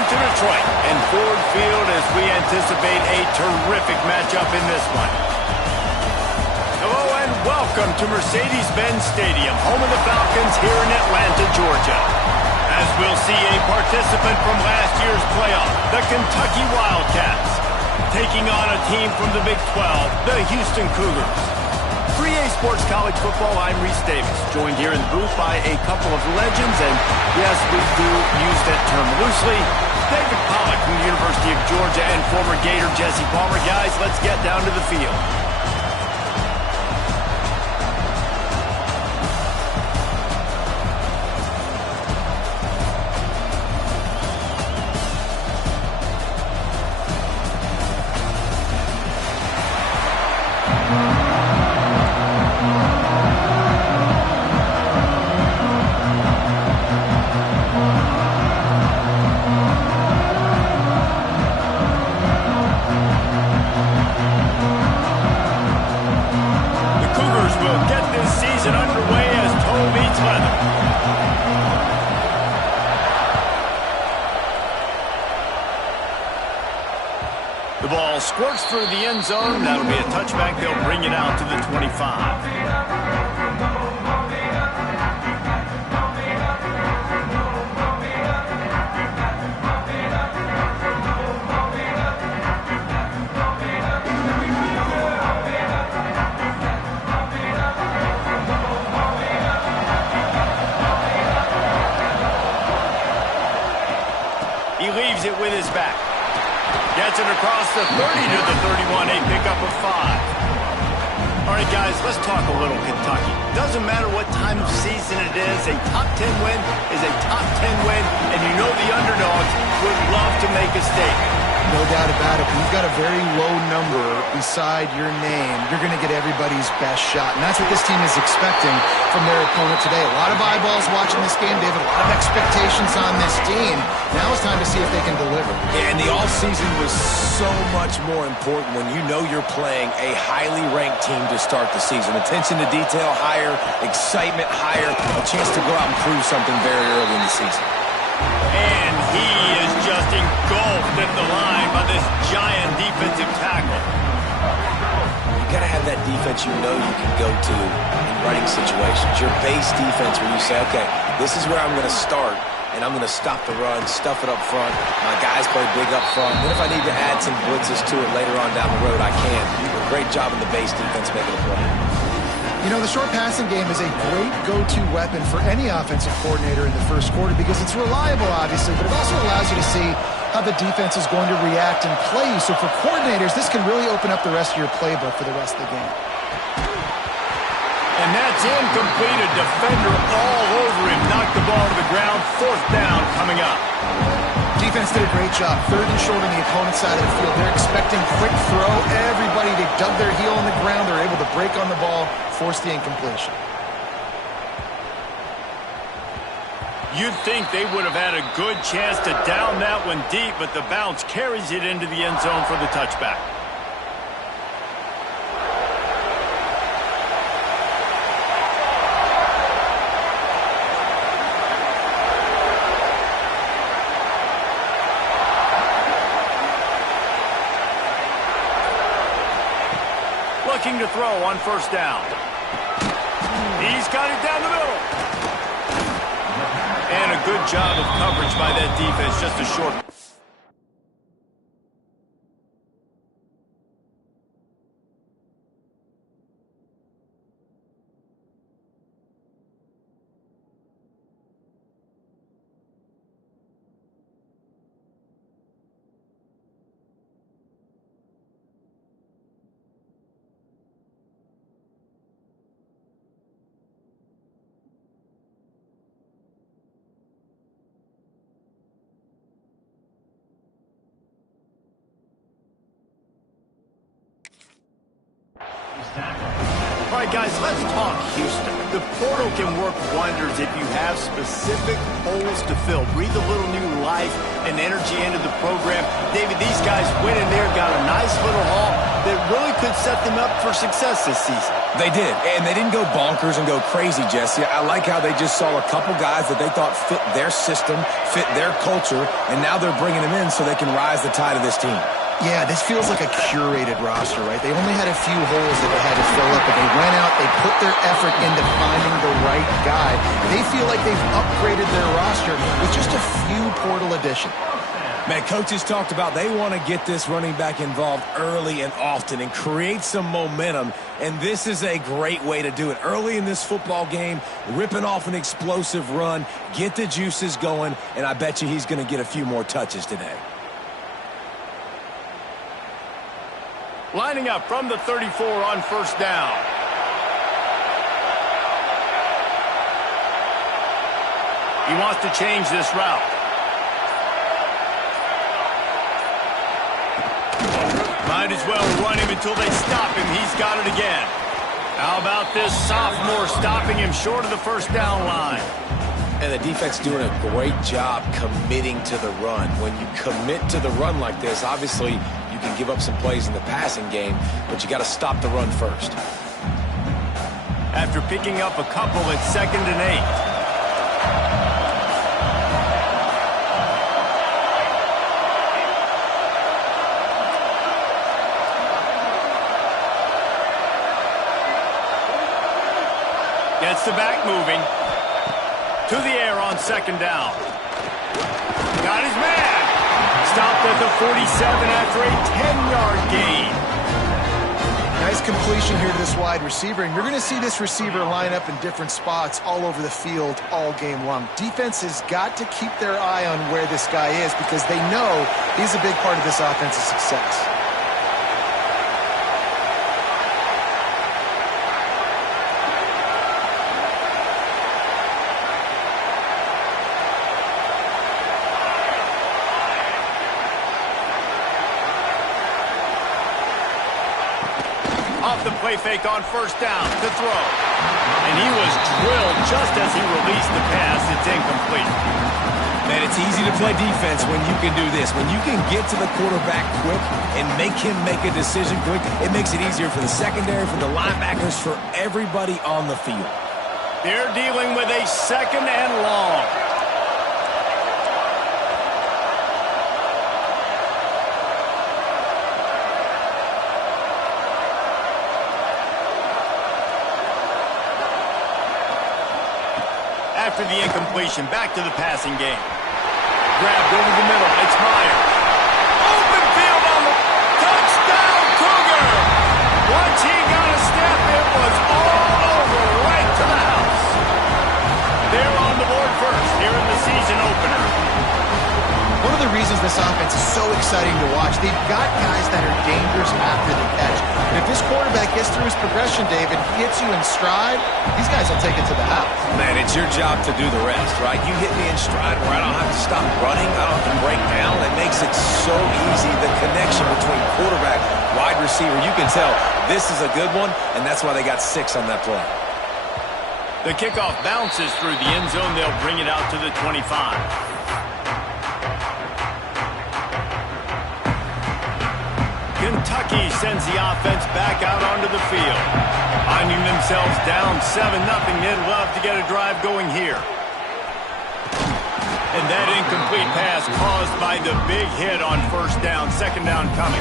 Welcome to Detroit and Ford Field as we anticipate a terrific matchup in this one. Hello and welcome to Mercedes-Benz Stadium, home of the Falcons here in Atlanta, Georgia. As we'll see a participant from last year's playoff, the Kentucky Wildcats, taking on a team from the Big 12, the Houston Cougars. For EA Sports College Football, I'm Reese Davis, joined here in the booth by a couple of legends, and yes, we do use that term loosely. David Pollack from the University of Georgia and former Gator Jesse Palmer. Guys, let's get down to the field. The ball squirts through the end zone. That'll be a touchback. They'll bring it out to the 25. He leaves it with his back. Gets it across the 30 to the 31, a pickup of 5. All right, guys, let's talk a little Kentucky. Doesn't matter what time of season it is, a top 10 win is a top 10 win, and you know the underdogs would love to make a statement. No doubt about it. When you've got a very low number beside your name, you're going to get everybody's best shot. And that's what this team is expecting from their opponent today. A lot of eyeballs watching this game, David. A lot of expectations on this team. Now it's time to see if they can deliver. Yeah, and the offseason was so much more important when you know you're playing a highly ranked team to start the season. Attention to detail higher, excitement higher, a chance to go out and prove something very early in the season. And he is just engulfed at the line by this giant defensive tackle. You got to have that defense you know you can go to in running situations. Your base defense where you say, okay, this is where I'm going to start, and I'm going to stop the run, stuff it up front. My guys play big up front. Then if I need to add some blitzes to it later on down the road, I can. Great job in the base defense making a play. You know, the short passing game is a great go-to weapon for any offensive coordinator in the first quarter because it's reliable, obviously, but it also allows you to see how the defense is going to react and play you. So for coordinators, this can really open up the rest of your playbook for the rest of the game. And that's incomplete. A defender all over him. Knocked the ball to the ground. Fourth down coming up. Defense did a great job. Third and short on the opponent's side of the field. They're expecting quick throw. Everybody, they dug their heel on the ground. They're able to break on the ball, force the incompletion. You'd think they would have had a good chance to down that one deep, but the bounce carries it into the end zone for the touchback. Looking to throw on first down. He's got it down the middle. And a good job of coverage by that defense. Just a short. All right, guys, let's talk Houston. The portal can work wonders if you have specific holes to fill. Breathe a little new life and energy into the program. David, these guys went in there and got a nice little haul that really could set them up for success this season. They did, and they didn't go bonkers and go crazy, Jesse. I like how they just saw a couple guys that they thought fit their system, fit their culture, and now they're bringing them in so they can rise the tide of this team. Yeah, this feels like a curated roster, right? They only had a few holes that they had to fill up, but they went out, they put their effort into finding the right guy. They feel like they've upgraded their roster with just a few portal additions. Man, coaches talked about they want to get this running back involved early and often and create some momentum, and this is a great way to do it. Early in this football game, ripping off an explosive run, get the juices going, and I bet you he's going to get a few more touches today. Lining up from the 34 on first down. He wants to change this route. Might as well run him until they stop him. He's got it again. How about this sophomore stopping him short of the first down line? And the defense doing a great job committing to the run. When you commit to the run like this, obviously you can give up some plays in the passing game, but you got to stop the run first. After picking up a couple, it's 2nd and 8. Gets the back moving. To the air on 2nd down. Got his man. Stopped at the 47 after a 10-yard gain. Nice completion here to this wide receiver, and you're going to see this receiver line up in different spots all over the field all game long. Defense has got to keep their eye on where this guy is because they know he's a big part of this offense's success. Off the play fake on first down to throw. And he was drilled just as he released the pass. It's incomplete. Man, it's easy to play defense when you can do this. When you can get to the quarterback quick and make him make a decision quick, it makes it easier for the secondary, for the linebackers, for everybody on the field. They're dealing with a 2nd and long. After the incompletion, back to the passing game. Grabbed over the middle. It's Meyer. Open field on the touchdown, Cougar! Once he got a step, it was all over right to the house. They're on the board first here in the season opener. One of the reasons this offense is so exciting to watch, they've got guys that are dangerous after the catch. And if this quarterback gets through his progression, David, hits you in stride, these guys will take it to the house. Man, it's your job to do the rest, right? You hit me in stride where I don't have to stop running, I don't have to break down. It makes it so easy, the connection between quarterback, wide receiver. You can tell this is a good one, and that's why they got 6 on that play. The kickoff bounces through the end zone. They'll bring it out to the 25. Kentucky sends the offense back out onto the field. Finding themselves down 7-0, they'd love to get a drive going here. And that incomplete pass caused by the big hit on first down, 2nd down coming.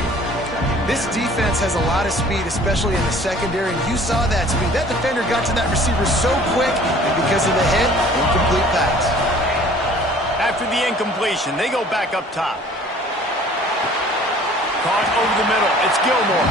This defense has a lot of speed, especially in the secondary, and you saw that speed. That defender got to that receiver so quick, and because of the hit, incomplete pass. After the incompletion, they go back up top. Caught over the middle. It's Gilmore.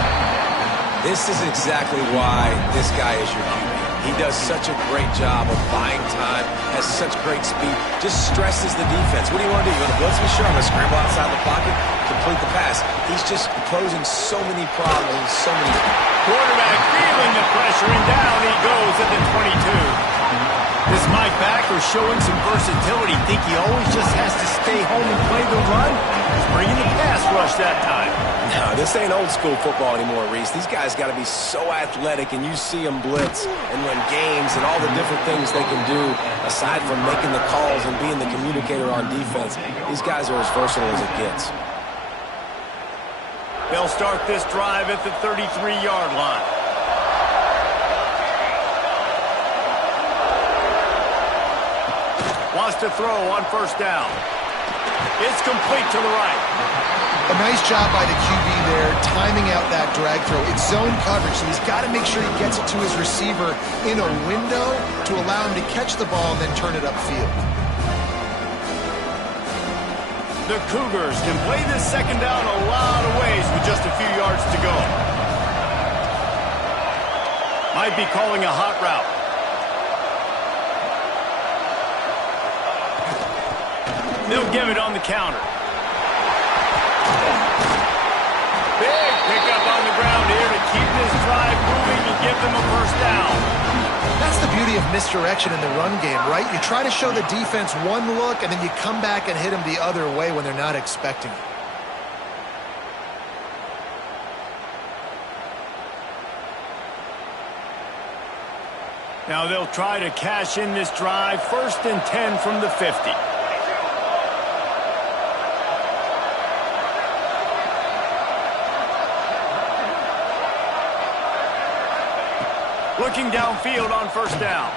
This is exactly why this guy is your QB. He does such a great job of buying time, has such great speed, just stresses the defense. What do you want to do? You want to blitz me? Sure, I'm going to scramble outside the pocket, complete the pass. He's just posing so many problems, so many. Quarterback feeling the pressure, and down he goes at the 22. This Mike Backer showing some versatility. Think he always just has to stay home and play the run? He's bringing the pass rush that time. No, this ain't old school football anymore, Reese. These guys got to be so athletic, and you see them blitz and run games and all the different things they can do aside from making the calls and being the communicator on defense. These guys are as versatile as it gets. They'll start this drive at the 33-yard line. Wants to throw on first down. It's complete to the right. A nice job by the QB there, timing out that drag throw. It's zone coverage, so he's got to make sure he gets it to his receiver in a window to allow him to catch the ball and then turn it upfield. The Cougars can play this second down a lot of ways with just a few yards to go. Might be calling a hot route. They'll give it on the counter. Big pickup on the ground here to keep this drive moving and give them a first down. That's the beauty of misdirection in the run game, right? You try to show the defense one look, and then you come back and hit them the other way when they're not expecting it. Now they'll try to cash in this drive. 1st and 10 from the 50. Looking downfield on first down.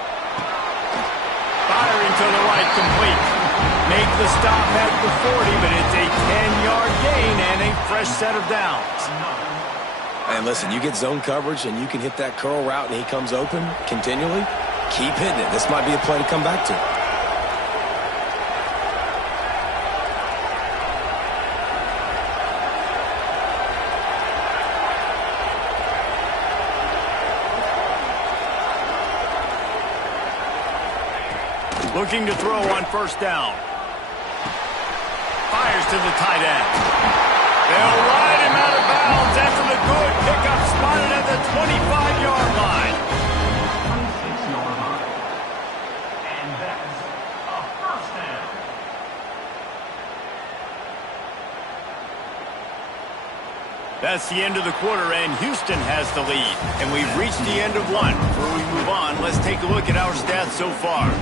Firing to the right, complete. Make the stop at the 40, but it's a 10-yard gain and a fresh set of downs. And listen, you get zone coverage and you can hit that curl route and he comes open continually, keep hitting it. This might be a play to come back to. Looking to throw on first down. Fires to the tight end. They'll ride him out of bounds after the good pickup spotted at the 25-yard line. And that's a first down. That's the end of the quarter, and Houston has the lead. And we've reached the end of one. Before we move on, let's take a look at our stats so far.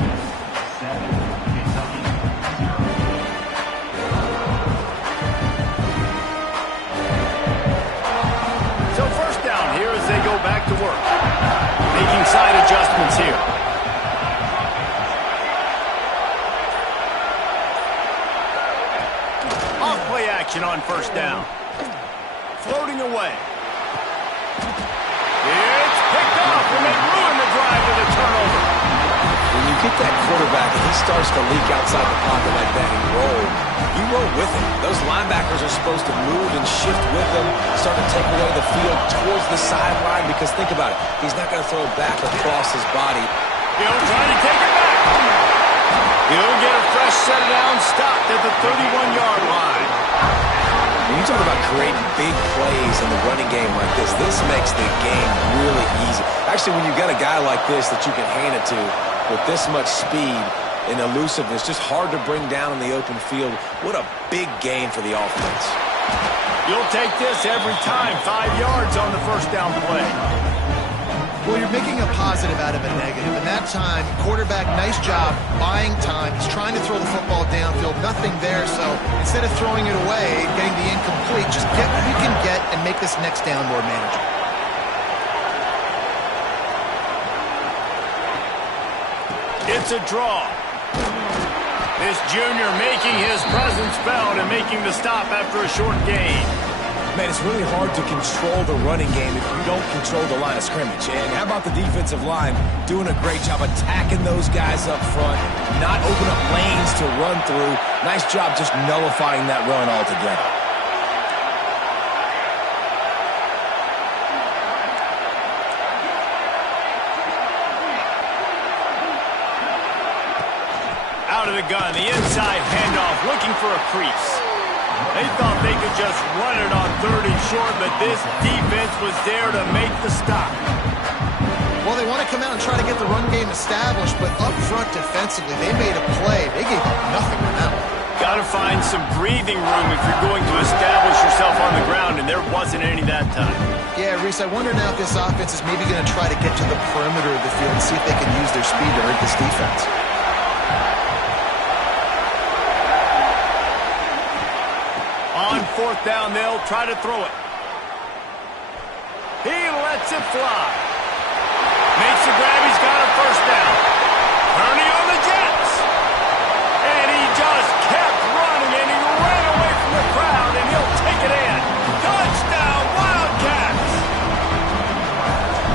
So first down here as they go back to work. Making side adjustments here. Off play action on first down. Floating away. It's picked off and they ruin the drive with a turnover. When you get that quarterback and he starts to leak outside the pocket like that and roll, you roll with him. Those linebackers are supposed to move and shift with him, start to take away the field towards the sideline because think about it, he's not going to throw it back across his body. He'll try to take it back. He'll get a fresh set down, stopped at the 31-yard line. When you talk about creating big plays in the running game like this makes the game really easy. Actually, when you've got a guy like this that you can hand it to with this much speed and elusiveness, just hard to bring down in the open field, what a big gain for the offense. You'll take this every time, 5 yards on the first down play. Well, you're making a positive out of a negative. And that time, quarterback, nice job buying time. He's trying to throw the football downfield. Nothing there, so instead of throwing it away, getting the incomplete, just get what you can get and make this next down more manageable. It's a draw. This junior making his presence felt and making the stop after a short gain. Man, it's really hard to control the running game if you don't control the line of scrimmage. And how about the defensive line doing a great job attacking those guys up front, not open up lanes to run through. Nice job just nullifying that run altogether. Out of the gun, the inside handoff, looking for a crease. They thought they could just run it on 3rd and short, but this defense was there to make the stop. Well, they want to come out and try to get the run game established, but up front defensively, they made a play. They gave up nothing on that one. Got to to find some breathing room if you're going to establish yourself on the ground, and there wasn't any that time. Yeah, Reese, I wonder now if this offense is maybe going to try to get to the perimeter of the field and see if they can use their speed to hurt this defense. On fourth down, they'll try to throw it. He lets it fly. Makes the grab. He's got a first down. Turning on the Jets. And he just kept running, and he ran away from the crowd, and he'll take it in. Touchdown, Wildcats!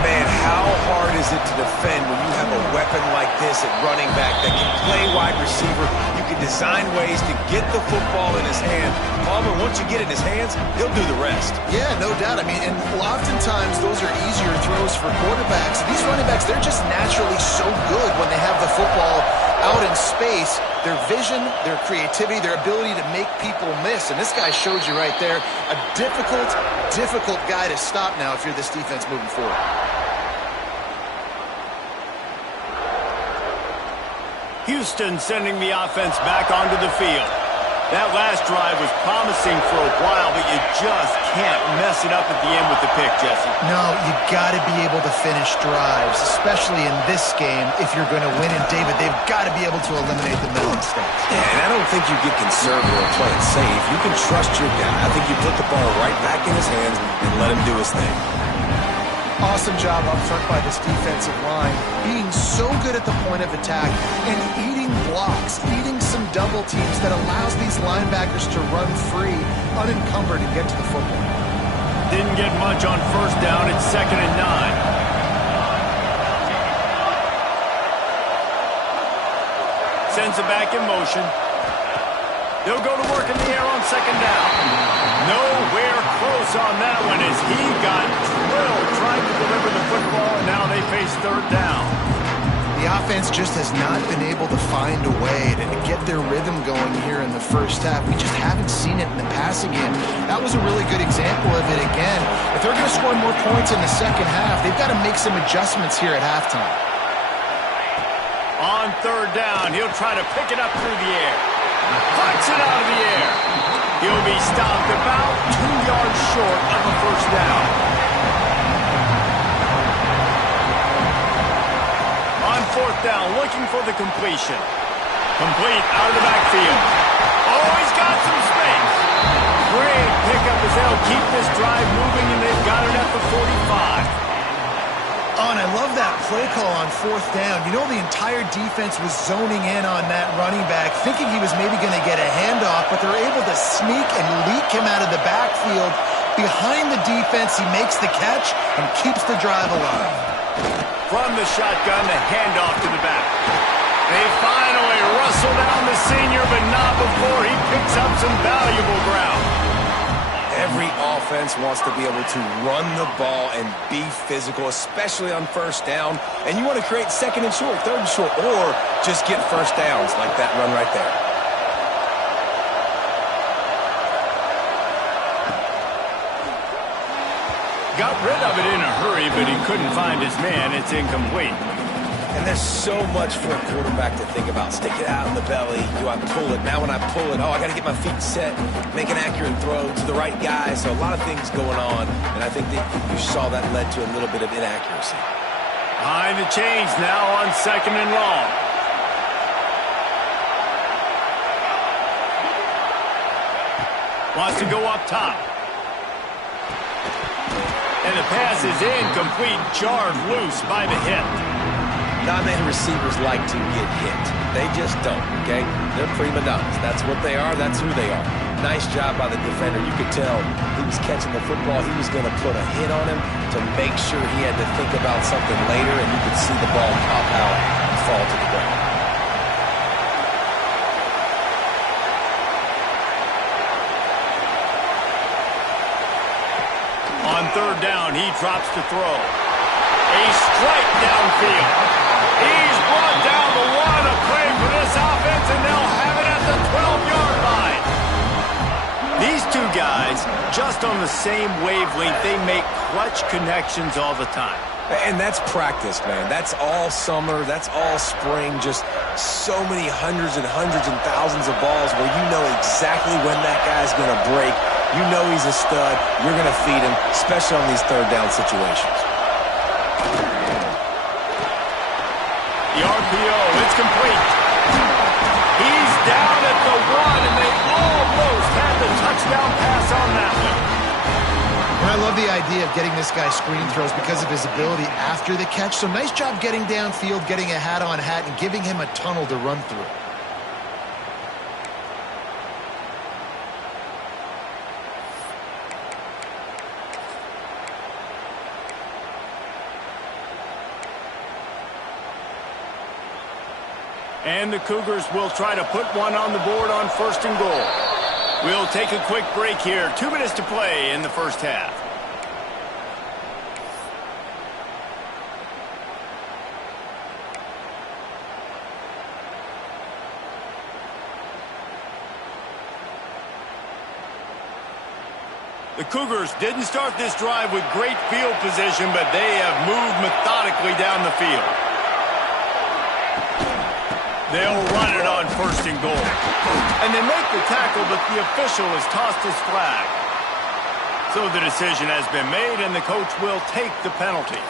Man, how hard is it to defend when you have a weapon like this at running back that can play wide receiver? You can design ways to get the football in his hand. Palmer, once you get it in his hands, he'll do the rest. Yeah, no doubt. I mean, and oftentimes those are easier throws for quarterbacks. These running backs, they're just naturally so good when they have the football out in space. Their vision, their creativity, their ability to make people miss. And this guy showed you right there, a difficult guy to stop now if you're this defense moving forward. Houston sending the offense back onto the field. That last drive was promising for a while, but you just can't mess it up at the end with the pick, Jesse. No, you got to be able to finish drives, especially in this game if you're going to win. And David, they've got to be able to eliminate the middle mistakes. Yeah, and I don't think you get conservative or play it safe. You can trust your guy. I think you put the ball right back in his hands and let him do his thing. Awesome job up front by this defensive line, being so good at the point of attack and eating blocks, eating some double teams that allows these linebackers to run free, unencumbered, and get to the football. Didn't get much on first down. It's 2nd and 9. Sends it back in motion. They'll go to work in the air on 2nd down. Nowhere close on that one as he got drilled trying to deliver the football, and now they face 3rd down. The offense just has not been able to find a way to get their rhythm going here in the first half. We just haven't seen it in the passing game. That was a really good example of it again. If they're going to score more points in the second half, they've got to make some adjustments here at halftime. On 3rd down, he'll try to pick it up through the air. Puts it out of the air. He'll be stopped about 2 yards short of a first down. On 4th down, looking for the completion. Complete out of the backfield. Oh, he's got some space. Great pickup as they'll keep this drive moving, and they've got it at the 45. Oh, and I love that play call on 4th down. You know, the entire defense was zoning in on that running back, thinking he was maybe going to get a handoff, but they're able to sneak and leak him out of the backfield. Behind the defense, he makes the catch and keeps the drive alive. From the shotgun, the handoff to the back. They finally rustle down the senior, but not before he picks up some valuable ground. Every offense wants to be able to run the ball and be physical, especially on first down. And you want to create 2nd and short, 3rd and short, or just get first downs like that run right there. Got rid of it in a hurry, but he couldn't find his man. It's incomplete. And there's so much for a quarterback to think about. Stick it out in the belly. Do I pull it? Now when I pull it, I got to get my feet set, make an accurate throw to the right guy. So a lot of things going on, and I think that you saw that led to a little bit of inaccuracy. Behind the chains now on 2nd and long. Wants to go up top. And the pass is incomplete, jarred loose by the hit. Not many receivers like to get hit. They just don't, okay? They're prima donnas. That's what they are. That's who they are. Nice job by the defender. You could tell he was catching the football. He was going to put a hit on him to make sure he had to think about something later, and you could see the ball pop out and fall to the ground. On 3rd down, he drops to throw. A strike downfield. He's brought down the one. A play for this offense, and they'll have it at the 12-yard line. These two guys, just on the same wavelength, they make clutch connections all the time. And that's practice, man. That's all summer. That's all spring. Just so many hundreds and thousands of balls where you know exactly when that guy's going to break. You know he's a stud. You're going to feed him, especially on these third down situations. The RPO, it's complete. He's down at the 1, and they almost had the touchdown pass on that one. And I love the idea of getting this guy screen throws because of his ability after the catch. So nice job getting downfield, getting a hat-on-hat, and giving him a tunnel to run through. And the Cougars will try to put one on the board on 1st and goal. We'll take a quick break here. 2 minutes to play in the first half. The Cougars didn't start this drive with great field position, but they have moved methodically down the field. They'll run it on 1st and goal. And they make the tackle, but the official has tossed his flag. So the decision has been made, and the coach will take the penalty.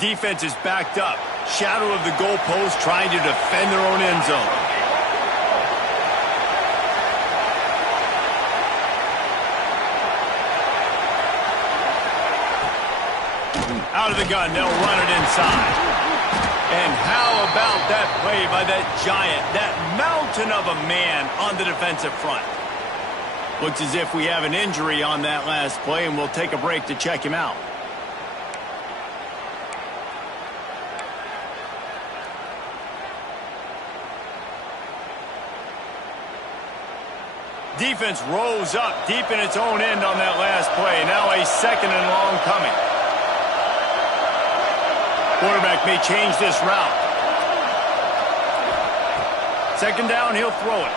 Defense is backed up. Shadow of the goalpost trying to defend their own end zone. Out of the gun, they'll run it inside. And how about that play by that giant, that mountain of a man on the defensive front? Looks as if we have an injury on that last play, and we'll take a break to check him out. Defense rose up deep in its own end on that last play. Now a 2nd and long coming. Quarterback may change this route. 2nd down, he'll throw it.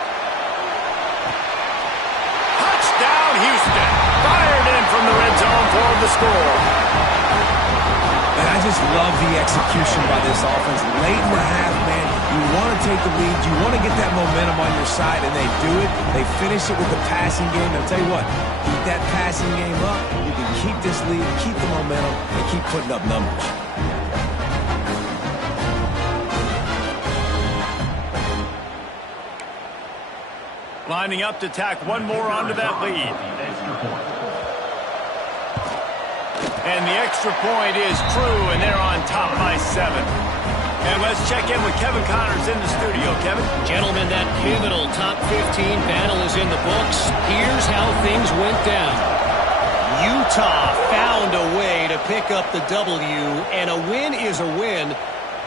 Touchdown, Houston. Fired in from the red zone for the score. And I just love the execution by this offense. Late in the half, man, you want to take the lead. You want to get that momentum on your side, and they do it. They finish it with the passing game. I'll tell you what, keep that passing game up. You can keep this lead, keep the momentum, and keep putting up numbers. Lining up to tack one more onto that lead. And the extra point is true, and they're on top by 7. And let's check in with Kevin Connors in the studio. Kevin? Gentlemen, that pivotal top 15 battle is in the books. Here's how things went down. Utah found a way to pick up the W, and a win is a win.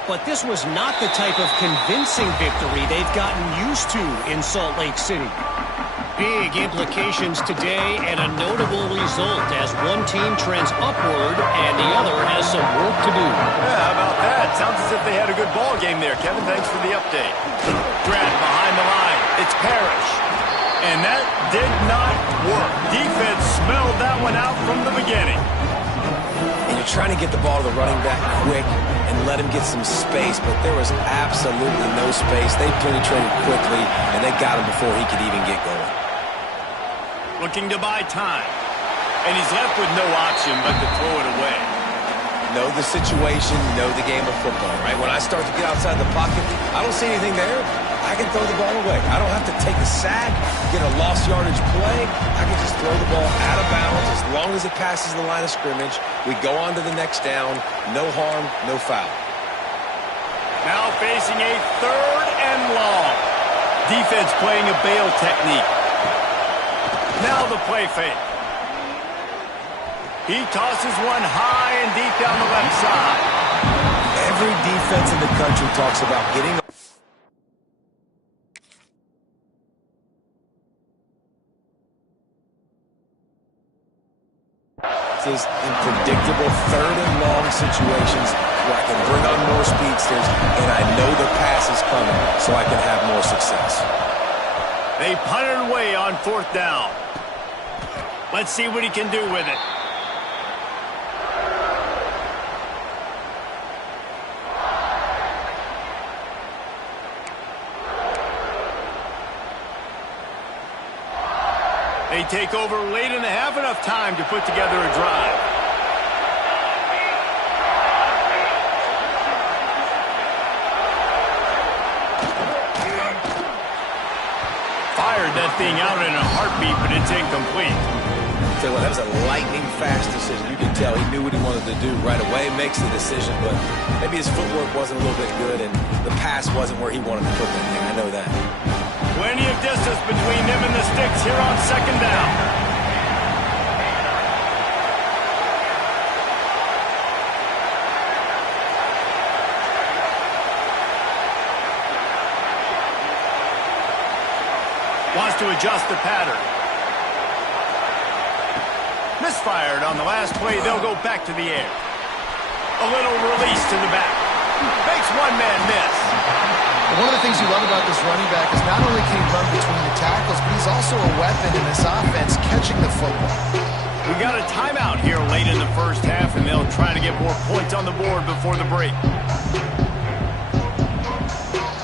But this was not the type of convincing victory they've gotten used to in Salt Lake City. Big implications today and a notable result as one team trends upward and the other has some work to do. Yeah, how about that? Sounds as if they had a good ball game there. Kevin, thanks for the update. Grant behind the line. It's Parrish. And that did not work. Defense smelled that one out from the beginning. And you're trying to get the ball to the running back quick and let him get some space, but there was absolutely no space. They penetrated quickly, and they got him before he could even get going. Looking to buy time. And he's left with no option but to throw it away. Know the situation, know the game of football, right? When I start to get outside the pocket, I don't see anything there. I can throw the ball away. I don't have to take a sack, get a lost yardage play. I can just throw the ball out of bounds as long as it passes the line of scrimmage. We go on to the next down. No harm, no foul. Now facing a 3rd and long. Defense playing a bail technique. Now the play fake. He tosses one high and deep down the left side. Every defense in the country talks about getting in predictable 3rd and long situations where I can bring on more speedsters and I know the pass is coming so I can have more success. They punted away on 4th down. Let's see what he can do with it. They take over late in the half, enough time to put together a drive. Fired that thing out in a heartbeat, but it's incomplete. Tell you what, that was a lightning-fast decision. You can tell he knew what he wanted to do right away, makes the decision, but maybe his footwork wasn't a little bit good, and the pass wasn't where he wanted to put that thing. I know that. Plenty of distance between them and the sticks here on second down. Wants to adjust the pattern. Misfired on the last play. They'll go back to the air. A little release to the back. Makes one man miss. One of the things you love about this running back is not only can he run between the tackles, but he's also a weapon in this offense catching the football. We got a timeout here late in the first half, and they'll try to get more points on the board before the break.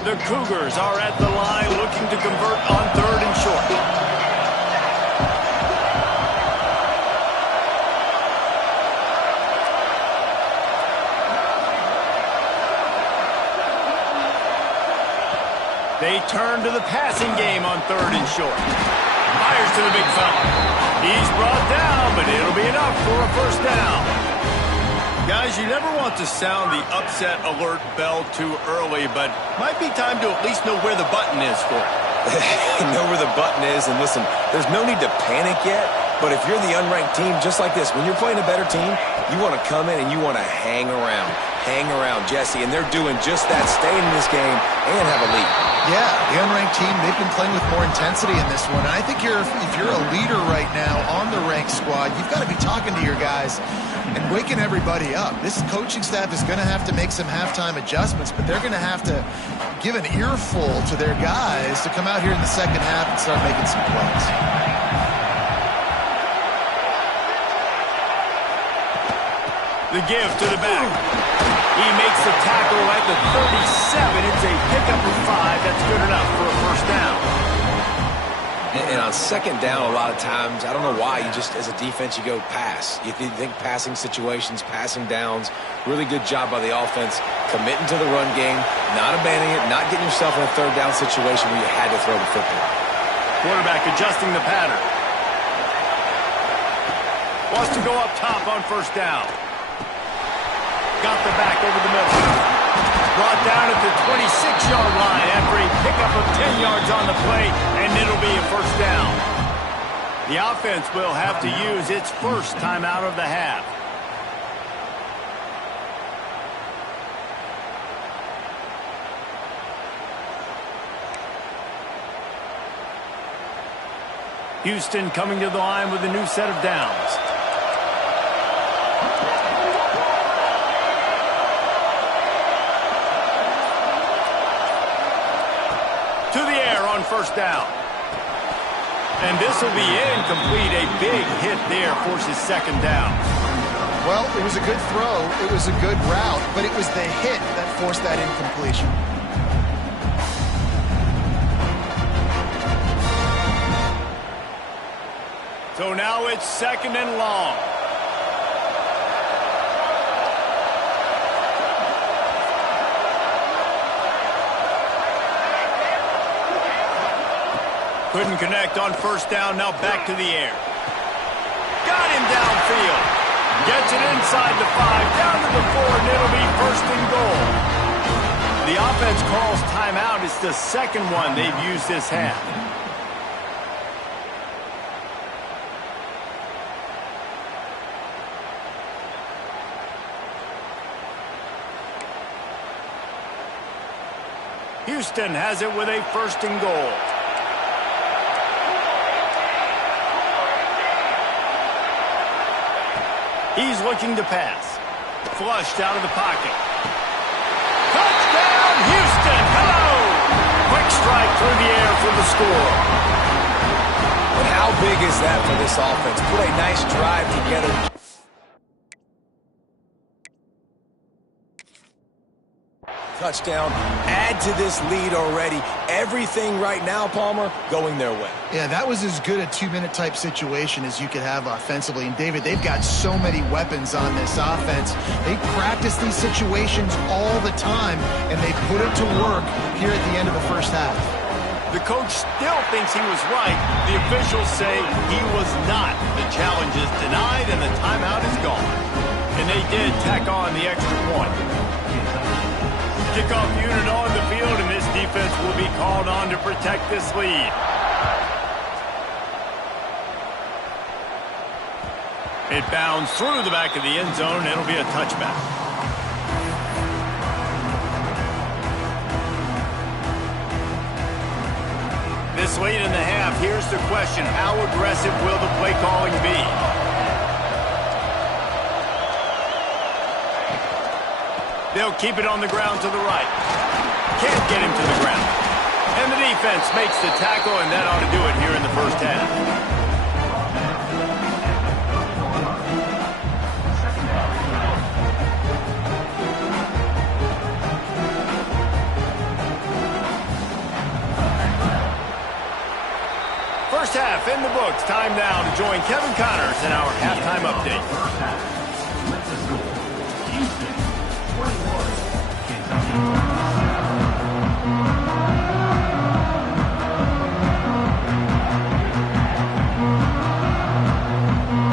The Cougars are at the line looking to convert on 3rd and short. They turn to the passing game on 3rd and short. Fires to the big fella. He's brought down, but it'll be enough for a first down. Guys, you never want to sound the upset alert bell too early, but might be time to at least know where the button is for it. Know where the button is, and listen, there's no need to panic yet, but if you're the unranked team, just like this, when you're playing a better team, you want to come in and you want to hang around, Jesse, and they're doing just that, staying in this game and have a lead. Yeah, the unranked team, they've been playing with more intensity in this one. And I think if you're a leader right now on the ranked squad, you've got to be talking to your guys and waking everybody up. This coaching staff is going to have to make some halftime adjustments, but they're going to have to give an earful to their guys to come out here in the second half and start making some plays. The give to the back. He makes the tackle at the 37. It's a pickup of 5. That's good enough for a first down. And on second down, a lot of times, I don't know why, you just, as a defense, you go pass. You think passing situations, passing downs. Really good job by the offense, committing to the run game, not abandoning it, not getting yourself in a third down situation where you had to throw the football. Quarterback adjusting the pattern. Wants to go up top on first down. Got the back over the middle. Brought down at the 26-yard line after a pickup of 10 yards on the play, and it'll be a first down. The offense will have to use its first timeout of the half. Houston coming to the line with a new set of downs. To the air on first down. And this will be incomplete. A big hit there forces second down. Well, it was a good throw. It was a good route, but it was the hit that forced that incompletion. So now it's second and long. Couldn't connect on first down, now back to the air. Got him downfield. Gets it inside the 5, down to the 4, and it'll be first and goal. The offense calls timeout. It's the second one they've used this half. Houston has it with a first and goal. He's looking to pass. Flushed out of the pocket. Touchdown, Houston! Hello! Quick strike through the air for the score. But how big is that for this offense? Put a nice drive together. touchdown, add to this lead already. Everything right now, Palmer, going their way. Yeah, that was as good a 2-minute type situation as you could have offensively. And, David, they've got so many weapons on this offense. They practice these situations all the time, and they put it to work here at the end of the first half. The coach still thinks he was right. The officials say he was not. The challenge is denied, and the timeout is gone. And they did tack on the extra point. Kickoff unit on the field, and this defense will be called on to protect this lead. It bounds through the back of the end zone, and it'll be a touchback. This late in the half, here's the question. How aggressive will the play calling be? They'll keep it on the ground to the right. Can't get him to the ground. And the defense makes the tackle, and that ought to do it here in the first half. First half in the books. Time now to join Kevin Connors in our halftime update. First half. Let's go. Houston, 21.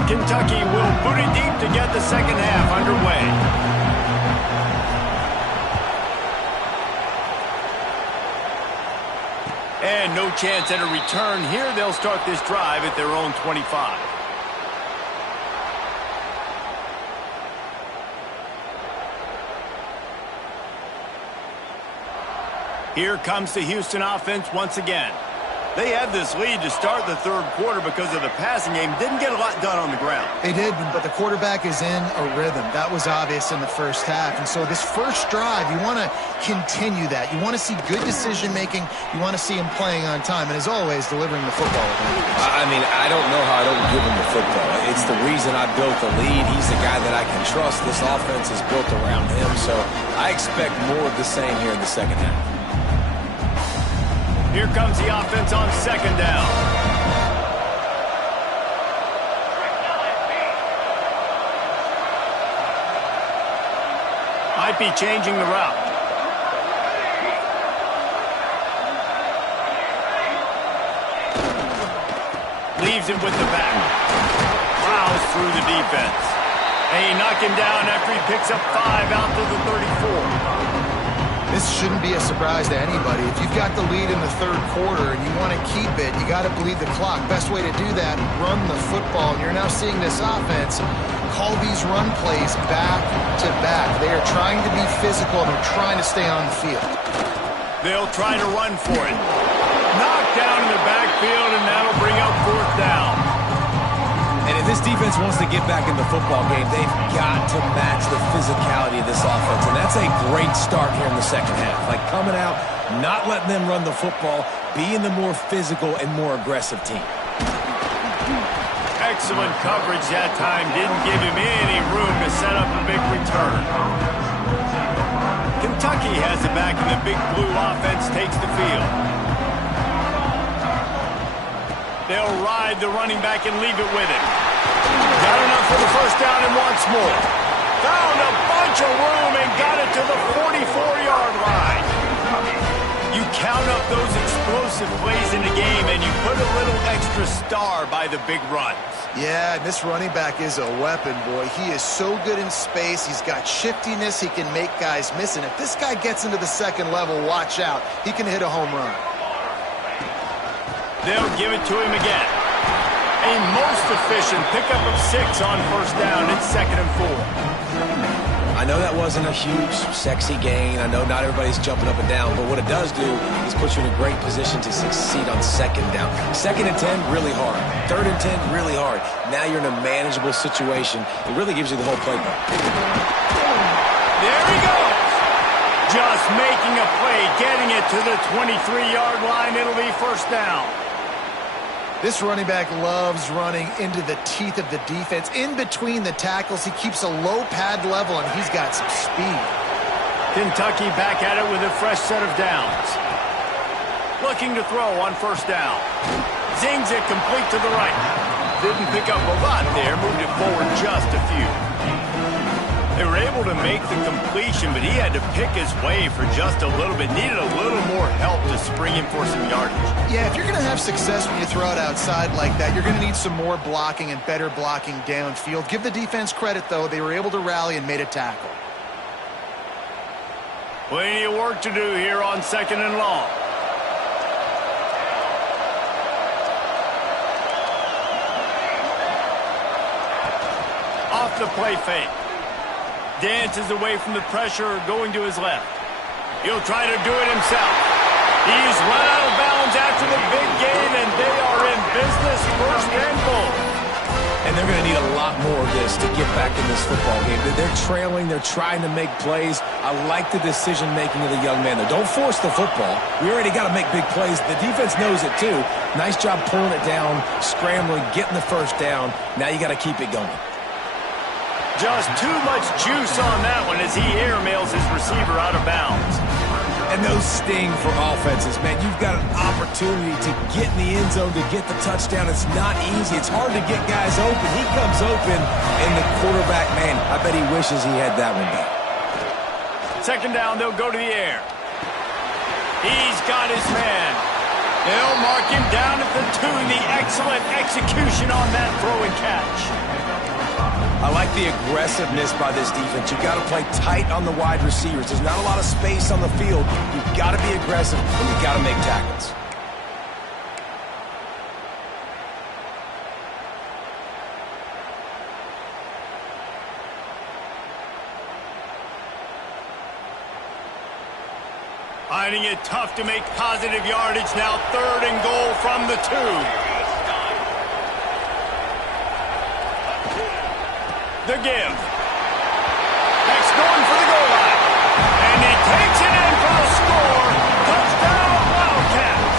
Kentucky will boot it deep to get the second half underway. And no chance at a return here. They'll start this drive at their own 25. Here comes the Houston offense once again. They had this lead to start the third quarter because of the passing game. Didn't get a lot done on the ground. They did, but the quarterback is in a rhythm. That was obvious in the first half. And so this first drive, you want to continue that. You want to see good decision-making. You want to see him playing on time. And as always, delivering the football. I mean, I don't know how I don't give him the football. It's the reason I built the lead. He's the guy that I can trust. This offense is built around him. So I expect more of the same here in the second half. Here comes the offense on second down. Might be changing the route. Leaves it with the back. Plows through the defense. They knock him down after he picks up 5 out to the 34. This shouldn't be a surprise to anybody. If you've got the lead in the third quarter and you want to keep it, you got to bleed the clock. Best way to do that, run the football. And you're now seeing this offense call these run plays back to back. They are trying to be physical, and they're trying to stay on the field. They'll try to run for it. Knocked down in the backfield, and that'll bring up fourth down. And if this defense wants to get back in the football game, they've got to match the physicality of this offense. And that's a great start here in the second half. Like coming out, not letting them run the football, being the more physical and more aggressive team. Excellent coverage that time. Didn't give him any room to set up a big return. Kentucky has it back, and the big blue offense takes the field. They'll ride the running back and leave it with him. Got enough for the first down and wants more. Found a bunch of room and got it to the 44-yard line. You count up those explosive plays in the game, and you put a little extra star by the big runs. Yeah, and this running back is a weapon, boy. He is so good in space. He's got shiftiness. He can make guys miss. And if this guy gets into the second level, watch out. He can hit a home run. They'll give it to him again. A most efficient pickup of 6 on first down. It's 2nd and 4. I know that wasn't a huge, sexy gain. I know not everybody's jumping up and down, but what it does do is put you in a great position to succeed on second down. 2nd and 10, really hard. 3rd and 10, really hard. Now you're in a manageable situation. It really gives you the whole playbook. There he goes. Just making a play, getting it to the 23-yard line. It'll be first down. This running back loves running into the teeth of the defense. In between the tackles, he keeps a low pad level, and he's got some speed. Kentucky back at it with a fresh set of downs. Looking to throw on first down. Zings it complete to the right. Didn't pick up a lot there, moved it forward just a few. They were able to make the completion, but he had to pick his way for just a little bit. Needed a little more help to spring him for some yardage. Yeah, if you're going to have success when you throw it outside like that, you're going to need some more blocking and better blocking downfield. Give the defense credit, though. They were able to rally and made a tackle. Plenty of work to do here on 2nd and long. Off the play fake. Dances away from the pressure, going to his left. He'll try to do it himself. He's run out of bounds after the big gain, and they are in business, 1st and goal. And they're going to need a lot more of this to get back in this football game. They're trailing. They're trying to make plays. I like the decision-making of the young man, though. Don't force the football. We already got to make big plays. The defense knows it, too. Nice job pulling it down, scrambling, getting the first down. Now you got to keep it going. Just too much juice on that one as he airmails his receiver out of bounds. And those sting for offenses, man. You've got an opportunity to get in the end zone, to get the touchdown. It's not easy. It's hard to get guys open. He comes open, and the quarterback, man, I bet he wishes he had that one back. 2nd down, they'll go to the air. He's got his man. They'll mark him down at the 2. The excellent execution on that throw and catch. I like the aggressiveness by this defense. You've got to play tight on the wide receivers. There's not a lot of space on the field. You've got to be aggressive, and you've got to make tackles. Finding it tough to make positive yardage now. 3rd and goal from the 2. The give. Next going for the goal line. And he takes it in for a score. Touchdown, Wildcats.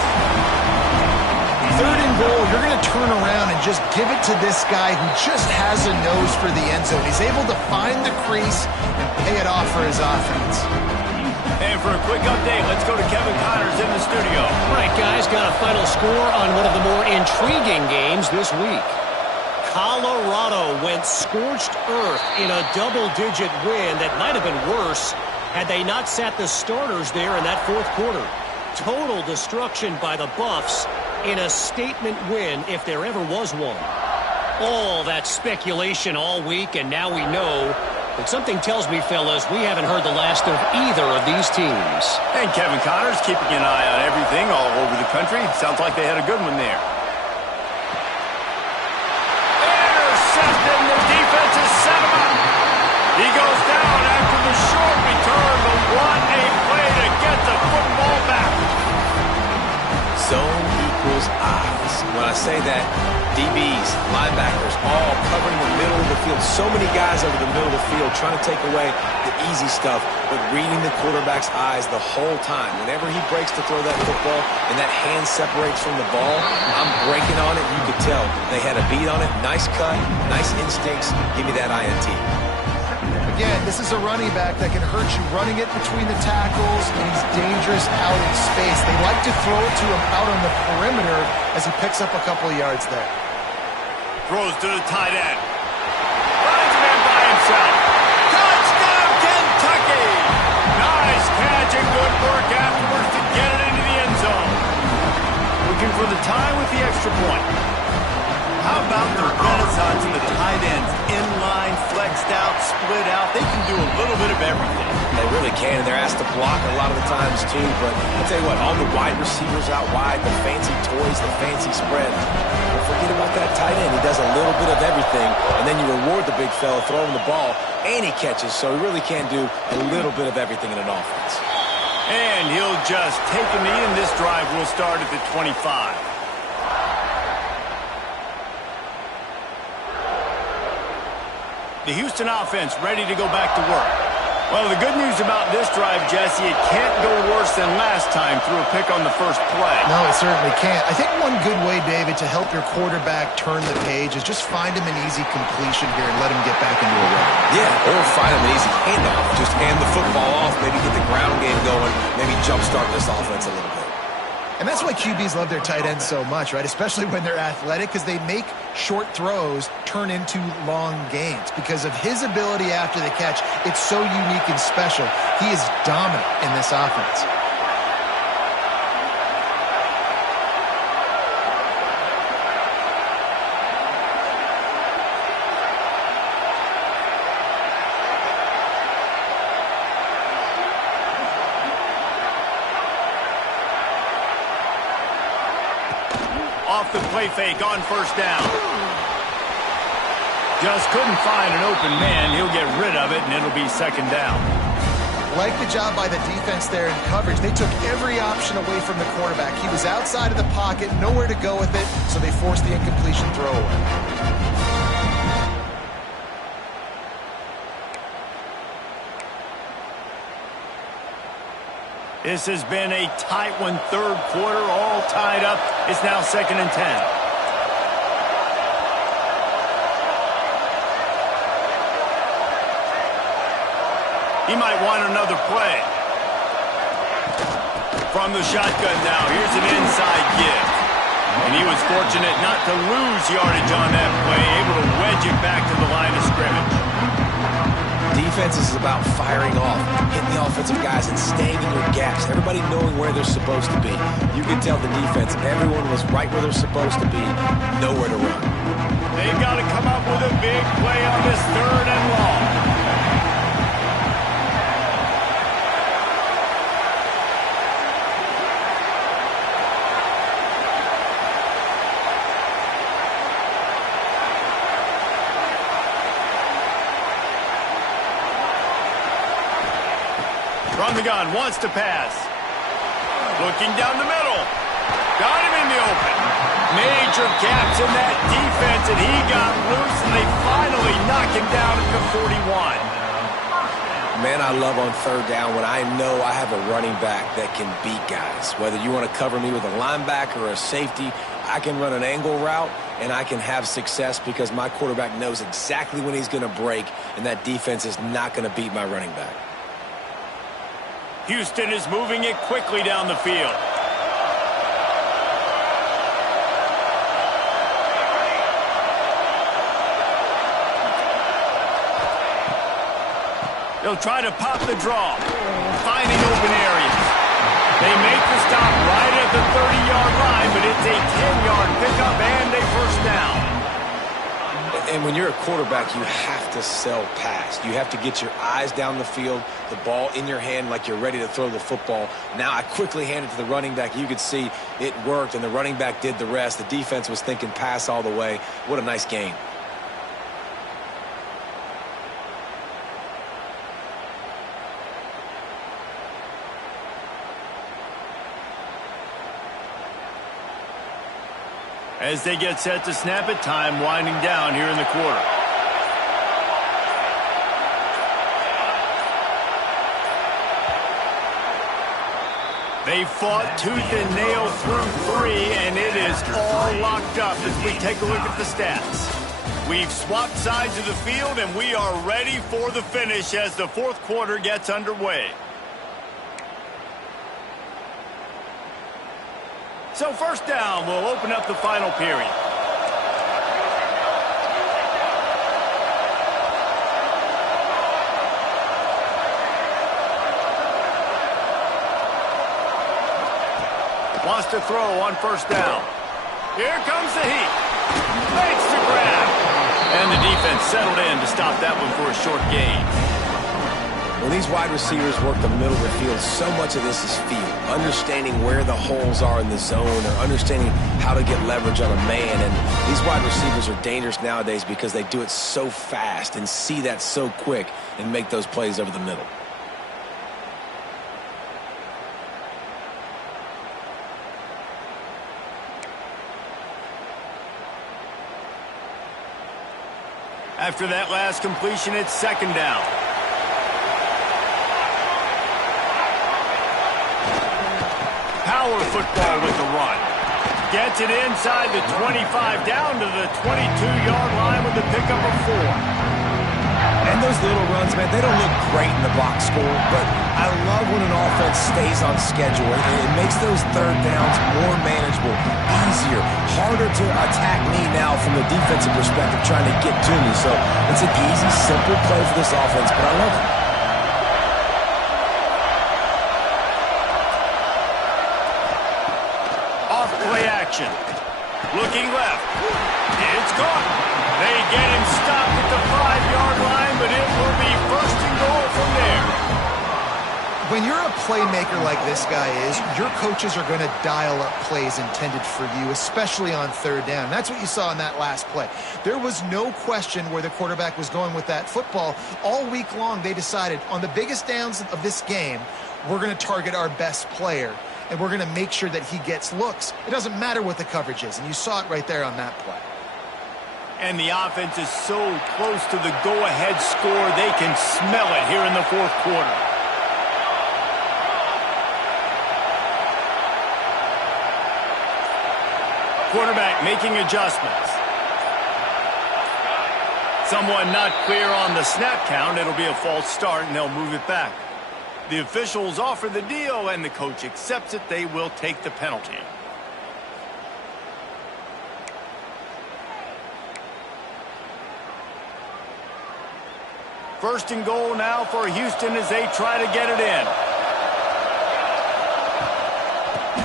3rd and goal, you're going to turn around and just give it to this guy who just has a nose for the end zone. He's able to find the crease and pay it off for his offense. And for a quick update, let's go to Kevin Connors in the studio. All right, guys, got a final score on one of the more intriguing games this week. Colorado went scorched earth in a double-digit win that might have been worse had they not sat the starters there in that 4th quarter. Total destruction by the Buffs in a statement win if there ever was one. All that speculation all week, and now we know. But something tells me, fellas, we haven't heard the last of either of these teams. And Kevin Connors keeping an eye on everything all over the country. Sounds like they had a good one there. Intercepted, the defense has set him up. He goes down after the short return, but what a play to get the football back. Zone equals eyes. When I say that, DBs, linebackers, all covering the middle of the field. So many guys over the middle of the field trying to take away the easy stuff, but reading the quarterback's eyes the whole time. Whenever he breaks to throw that football and that hand separates from the ball, I'm breaking on it. You could tell they had a beat on it. Nice cut, nice instincts. Give me that INT. Again, this is a running back that can hurt you running it between the tackles, and he's dangerous out in space. They like to throw it to him out on the perimeter as he picks up a couple of yards there. Throws to the tight end. Finds him by himself. Touchdown, Kentucky! Nice catch and good work afterwards to get it into the end zone. Looking for the tie with the extra point. How about the renaissance in the tight ends? Inline, flexed out, split out. They can do a little bit of everything. They really can, and they're asked to block a lot of the times, too. But I'll tell you what, all the wide receivers out wide, the fancy toys, the fancy spread. Don't forget about that tight end. He does a little bit of everything, and then you reward the big fella throwing the ball, and he catches. So he really can do a little bit of everything in an offense. And he'll just take a knee, and this drive will start at the 25. The Houston offense ready to go back to work. Well, the good news about this drive, Jesse, it can't go worse than last time through a pick on the first play. No, it certainly can't. I think one good way, David, to help your quarterback turn the page is just find him an easy completion here and let him get back into a run. Yeah, or find him an easy handoff. Just hand the football off, maybe get the ground game going, maybe jumpstart this offense a little bit. And that's why QBs love their tight ends so much, right? Especially when they're athletic, because they make short throws turn into long gains. Because of his ability after the catch, it's so unique and special. He is dominant in this offense. Off the play fake on first down. Just couldn't find an open man. He'll get rid of it, and it'll be second down. Like the job by the defense there in coverage. They took every option away from the quarterback. He was outside of the pocket, nowhere to go with it, so they forced the incompletion throwaway. This has been a tight one, third quarter, all tied up. It's now 2nd and 10. He might want another play. From the shotgun now, here's an inside give. And he was fortunate not to lose yardage on that play, able to wedge it back to the line of scrimmage. Defense is about firing off, hitting the offensive guys and staying in your gaps, everybody knowing where they're supposed to be. You can tell the defense, everyone was right where they're supposed to be, nowhere to run. They've got to come up with a big play on this 3rd and long. From the gun, wants to pass. Looking down the middle. Got him in the open. Major gaps in that defense, and he got loose, and they finally knock him down at the 41. Man, I love on 3rd down when I know I have a running back that can beat guys. Whether you want to cover me with a linebacker or a safety, I can run an angle route, and I can have success because my quarterback knows exactly when he's going to break, and that defense is not going to beat my running back. Houston is moving it quickly down the field. They'll try to pop the draw, finding open areas. They make the stop right at the 30-yard line, but it's a 10-yard pickup and a first down. And when you're a quarterback, you have to sell past. You have to get your eyes down the field, the ball in your hand like you're ready to throw the football. Now I quickly hand it to the running back. You could see it worked, and the running back did the rest. The defense was thinking pass all the way. What a nice game. As they get set to snap it, time winding down here in the quarter. They fought tooth and nail through 3, and it is all locked up as we take a look at the stats. We've swapped sides of the field, and we are ready for the finish as the 4th quarter gets underway. So first down, we'll open up the final period. Wants to throw on first down. Here comes the heat. Makes the grab. And the defense settled in to stop that one for a short gain. When these wide receivers work the middle of the field, so much of this is feel. Understanding where the holes are in the zone or understanding how to get leverage on a man. And these wide receivers are dangerous nowadays because they do it so fast and see that so quick and make those plays over the middle. After that last completion, it's second down. power football with the run. Gets it inside the 25, down to the 22-yard line with the pickup of 4. And those little runs, man, they don't look great in the box score, but I love when an offense stays on schedule. It makes those third downs more manageable, easier, harder to attack me now from the defensive perspective trying to get to me. So it's an easy, simple play for this offense, but I love it. Off play action. Looking left. It's caught. They get him stopped at the 5-yard line, but it will be first and goal from there. When you're a playmaker like this guy is, your coaches are going to dial up plays intended for you, especially on third down. That's what you saw in that last play. There was no question where the quarterback was going with that football. All week long, they decided on the biggest downs of this game, we're going to target our best player, and we're going to make sure that he gets looks. It doesn't matter what the coverage is, and you saw it right there on that play. And the offense is so close to the go-ahead score, they can smell it here in the fourth quarter. Quarterback making adjustments. Someone not clear on the snap count. It'll be a false start, and they'll move it back. The officials offer the deal, and the coach accepts it. They will take the penalty. First and goal now for Houston as they try to get it in.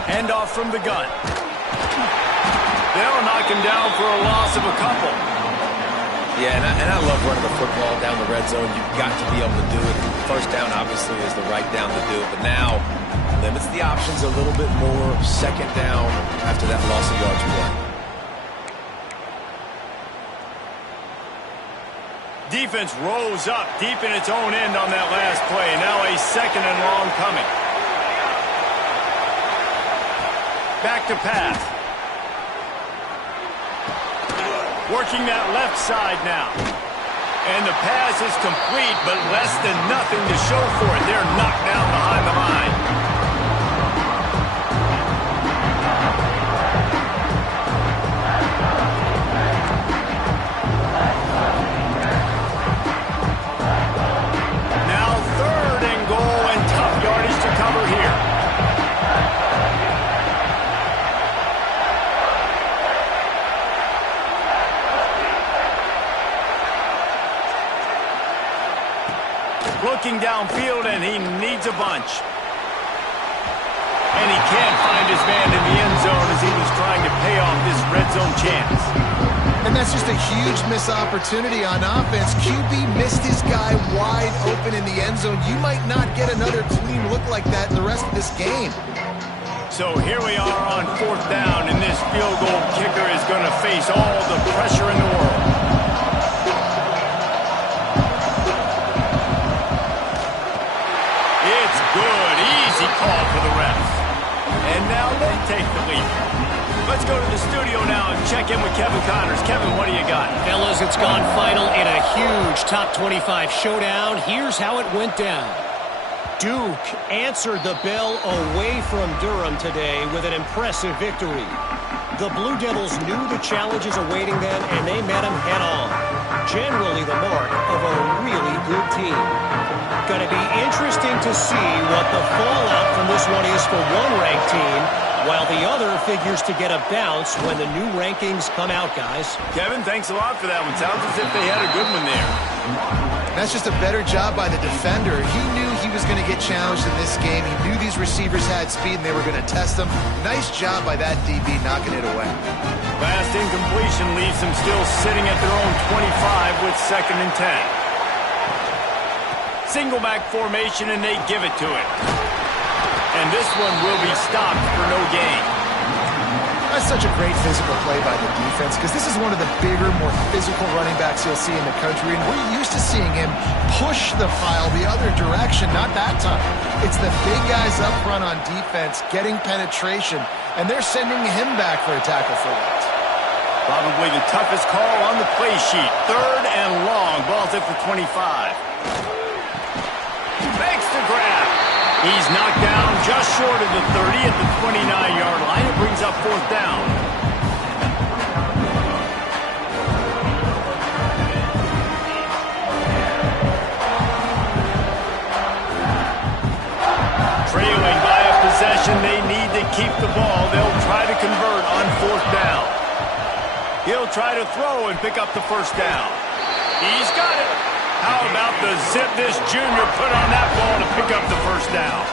Hand off from the gun. They'll knock him down for a loss of a couple. Yeah, and I love running the football down the red zone. You've got to be able to do it. First down, obviously, is the right down to do it. But now, limits the options a little bit more. Second down after that loss of yards play. Defense rose up deep in its own end on that last play. Now a second and long coming. Back to pass. Working that left side now. And the pass is complete, but less than nothing to show for it. They're knocked down behind the line. Now third and goal and tough yardage to cover here. Looking downfield, and he needs a bunch. And he can't find his man in the end zone as he was trying to pay off this red zone chance. And that's just a huge missed opportunity on offense. QB missed his guy wide open in the end zone. You might not get another clean look like that in the rest of this game. So here we are on fourth down, and this field goal kicker is going to face all the pressure in the world. It's good. Easy call for the refs. And now they take the lead. Let's go to the studio now and check in with Kevin Connors. Kevin, what do you got? Fellas, it's gone final in a huge top 25 showdown. Here's how it went down. Duke answered the bell away from Durham today with an impressive victory. The Blue Devils knew the challenges awaiting them, and they met them head-on. Generally the mark of a really good team. Going to be interesting to see what the fallout from this one is for one ranked team, while the other figures to get a bounce when the new rankings come out, guys. Kevin, thanks a lot for that one. Sounds as if they had a good one there. That's just a better job by the defender. He knew he was going to get challenged in this game. He knew these receivers had speed and they were going to test them. Nice job by that DB knocking it away. Last incompletion leaves them still sitting at their own 25 with 2nd and 10. Single back formation, and they give it to it. And this one will be stopped for no gain. That's such a great physical play by the defense because this is one of the bigger, more physical running backs you'll see in the country, and we're used to seeing him push the pile the other direction. Not that time. It's the big guys up front on defense getting penetration, and they're sending him back for a tackle for that. Probably the toughest call on the play sheet. 3rd and long. Ball's at the 25. Makes the grab. He's knocked down just short of the 30 at the 29-yard line. It brings up 4th down. Trailing by a possession, they need to keep the ball. They'll try to convert on 4th down. He'll try to throw and pick up the 1st down. He's got it. How about the zip this junior put on that ball to pick up the 1st down?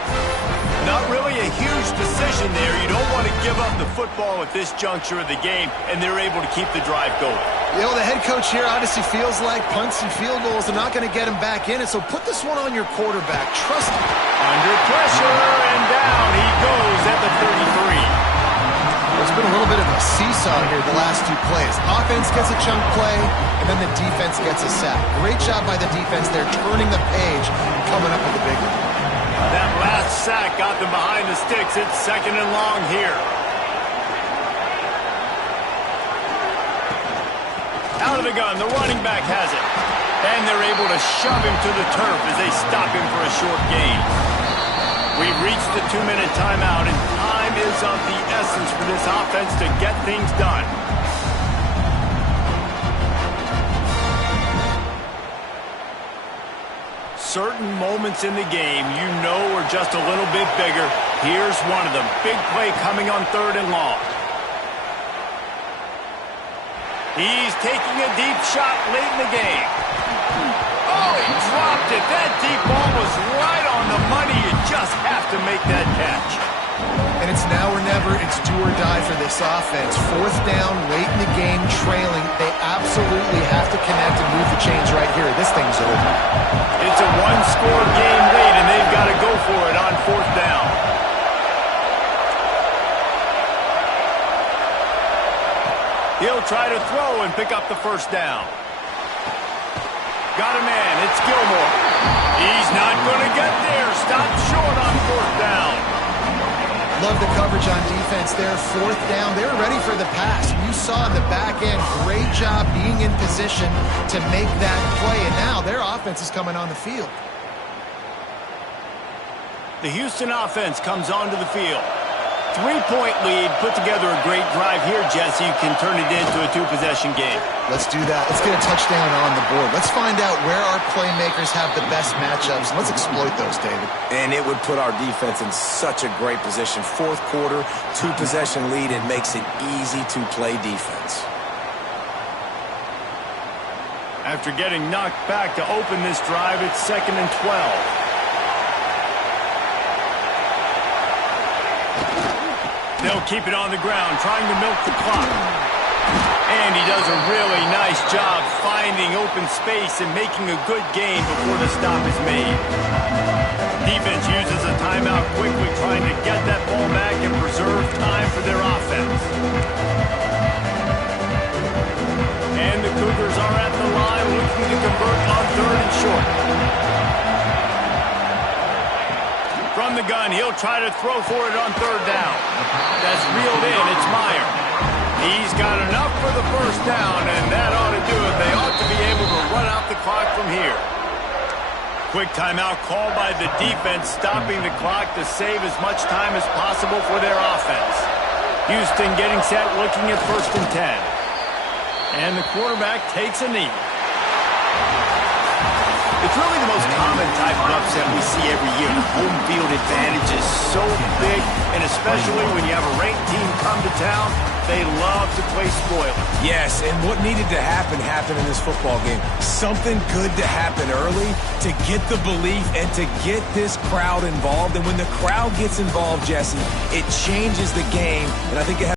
Not really a huge decision there. You don't want to give up the football at this juncture of the game, and they're able to keep the drive going. You know, the head coach here obviously feels like punts and field goals are not going to get him back in it, so put this one on your quarterback. Trust him. Under pressure, and down he goes at the 33. There's been a little bit of a seesaw here the last 2 plays. Offense gets a chunk play, and then the defense gets a sack. Great job by the defense there, turning the page and coming up with the big one. That last sack got them behind the sticks. It's 2nd and long here. Out of the gun, the running back has it. And they're able to shove him to the turf as they stop him for a short gain. We've reached the 2-minute timeout, and time is of the essence for this offense to get things done. Certain moments in the game you know are just a little bit bigger. Here's one of them. Big play coming on 3rd and long. He's taking a deep shot late in the game. Oh, he dropped it. That deep ball was right on the money. You just have to make that catch. And it's now or never. It's do or die for this offense. 4th down, late in the game, trailing. They absolutely have to connect and move the chains right here. This thing's over. It's a 1-score game late, and they've got to go for it on 4th down. He'll try to throw and pick up the 1st down. Got a man. It's Gilmore. He's not going to get there. Stop short on 4th down. Love the coverage on defense there. 4th down. They were ready for the pass. You saw in the back end, great job being in position to make that play. And now their offense is coming on the field. The Houston offense comes onto the field. 3-point lead, put together a great drive here, Jesse. You can turn it into a 2-possession game. Let's do that. Let's get a touchdown on the board. Let's find out where our playmakers have the best matchups. Let's exploit those, David. And it would put our defense in such a great position. 4th quarter, 2-possession lead. It makes it easy to play defense. After getting knocked back to open this drive, it's 2nd and 12. They'll keep it on the ground, trying to milk the clock. And he does a really nice job finding open space and making a good gain before the stop is made. Defense uses a timeout quickly, trying to get that ball back and preserve time for their offense. And the Cougars are at the line looking to convert on 3rd and short. From the gun, he'll try to throw for it on 3rd down. That's reeled in. It's Meyer. He's got enough for the 1st down, and that ought to do it. They ought to be able to run out the clock from here. Quick timeout called by the defense, stopping the clock to save as much time as possible for their offense. Houston getting set, looking at 1st and 10. And the quarterback takes a knee. It's really the most common type of upset we see every year. The home field advantage is so big, and especially when you have a ranked team come to town, they love to play spoiler. Yes, and what needed to happen happened in this football game. Something good to happen early to get the belief and to get this crowd involved. And when the crowd gets involved, Jesse, it changes the game, and I think it has